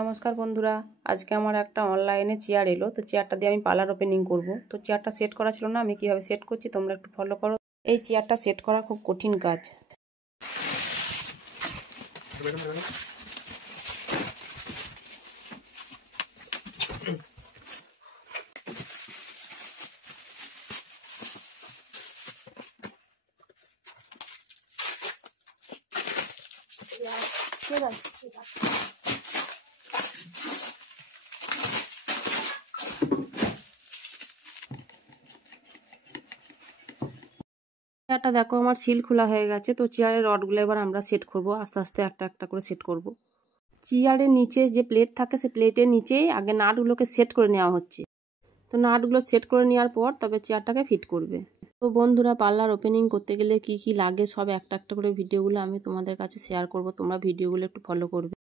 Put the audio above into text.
নমস্কার বন্ধুরা, আজকে আমার একটা অনলাইনে চেয়ার এলো। তো চেয়ারটা দিয়ে আমি পার্লার ওপেনিং করব। তো চেয়ারটা সেট করা ছিল না, আমি কিভাবে সেট করছি তোমরা একটু ফলো করো। এই চেয়ারটা সেট করা খুব কঠিন কাজ। চেয়ারটা দেখো আমার সিল খোলা হয়ে গেছে। তো চেয়ারের রডগুলো এবার আমরা সেট করব, আস্তে আস্তে একটা একটা করে সেট করব। চেয়ারের নিচে যে প্লেট থাকে সে প্লেটের নিচেই আগে নাটগুলোকে সেট করে নেওয়া হচ্ছে। তো নাটগুলো সেট করে নেওয়ার পর তবে চেয়ারটাকে ফিট করবে। তো বন্ধুরা, পার্লার ওপেনিং করতে গেলে কি কি লাগে সব একটা একটা করে ভিডিওগুলো আমি তোমাদের কাছে শেয়ার করব, তোমরা ভিডিওগুলো একটু ফলো করবে।